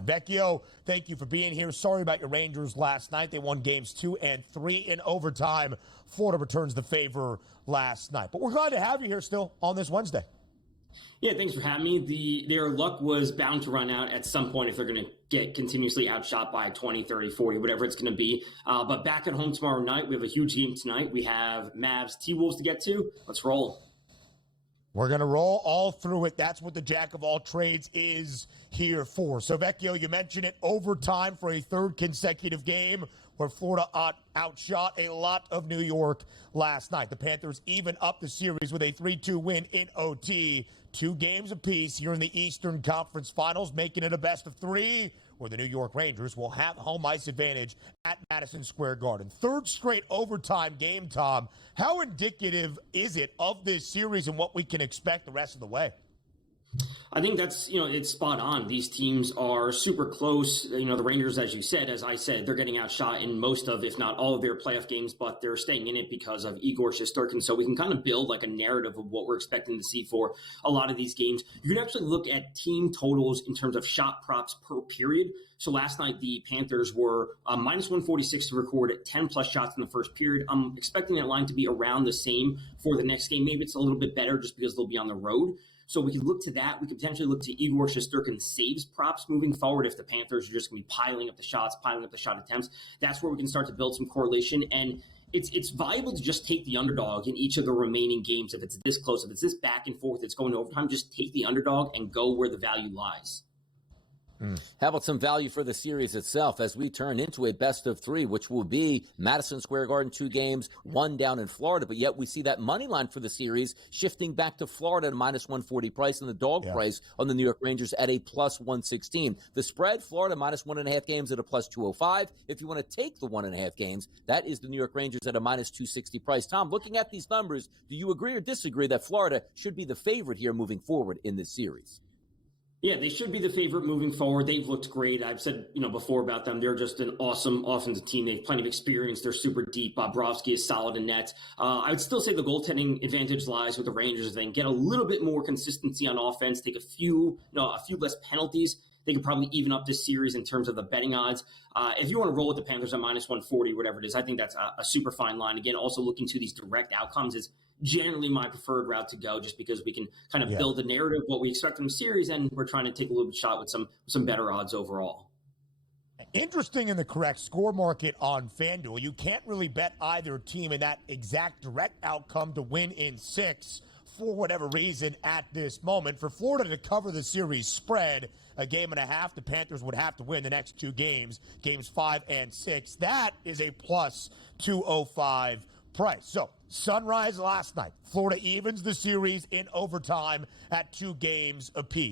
Vecchio, thank you for being here. Sorry about your Rangers last night. They won games 2 and 3 in overtime. Florida returns the favor last night. But we're glad to have you here still on this Wednesday. Yeah, thanks for having me. Their luck was bound to run out at some point if they're going to get continuously outshot by 20, 30, 40, whatever it's going to be. But back at home tomorrow night, we have a huge game tonight. We have Mavs T-Wolves to get to. Let's roll. We're going to roll all through it. That's what the Jack of all trades is here for. So, Vecchio, you mentioned it, overtime for a third consecutive game where Florida outshot a lot of New York last night. The Panthers even up the series with a 3-2 win in OT. 2 games apiece here in the Eastern Conference Finals, making it a best of 3, where the New York Rangers will have home ice advantage at Madison Square Garden. Third straight overtime game, Tom. How indicative is it of this series and what we can expect the rest of the way? I think that's, it's spot on. These teams are super close. The Rangers, as you said, as I said, they're getting outshot in most of, if not all of their playoff games, but they're staying in it because of Igor Shesterkin. So we can kind of build like a narrative of what we're expecting to see for a lot of these games. You can actually look at team totals in terms of shot props per period. So last night, the Panthers were minus 146 to record at 10 plus shots in the first period. I'm expecting that line to be around the same for the next game. Maybe it's a little bit better just because they'll be on the road. So we could look to that. We could potentially look to Igor Shesterkin saves props moving forward if the Panthers are just going to be piling up the shots, piling up the shot attempts. That's where we can start to build some correlation. And it's valuable to just take the underdog in each of the remaining games. If it's this close, if it's this back and forth, it's going to overtime, just take the underdog and go where the value lies. How about some value for the series itself as we turn into a best of 3, which will be Madison Square Garden, 2 games, 1 down in Florida. But yet we see that money line for the series shifting back to Florida at a minus 140 price and the dog price on the New York Rangers at a plus 116. The spread, Florida minus 1.5 games at a plus 205. If you want to take the 1.5 games, that is the New York Rangers at a minus 260 price. Tom, looking at these numbers, do you agree or disagree that Florida should be the favorite here moving forward in this series? Yeah, they should be the favorite moving forward. They've looked great. I've said, before about them. They're just an awesome offensive team. They have plenty of experience. They're super deep. Bobrovsky is solid in net. I would still say the goaltending advantage lies with the Rangers. If they can get a little bit more consistency on offense, take a few less penalties, they could probably even up this series in terms of the betting odds. If you want to roll with the Panthers at minus 140, whatever it is, I think that's a super fine line. Again, also looking to these direct outcomes is generally my preferred route to go, just because we can kind of build a narrative of what we expect from the series, and we're trying to take a little bit shot with some better odds overall. Interesting in the correct score market on FanDuel. You can't really bet either team in that exact direct outcome to win in 6 for whatever reason at this moment. For Florida to cover the series spread, a game and a half, the Panthers would have to win the next 2 games, games 5 and 6. That is a plus 205 price. So, sunrise last night. Florida evens the series in overtime at 2 games apiece.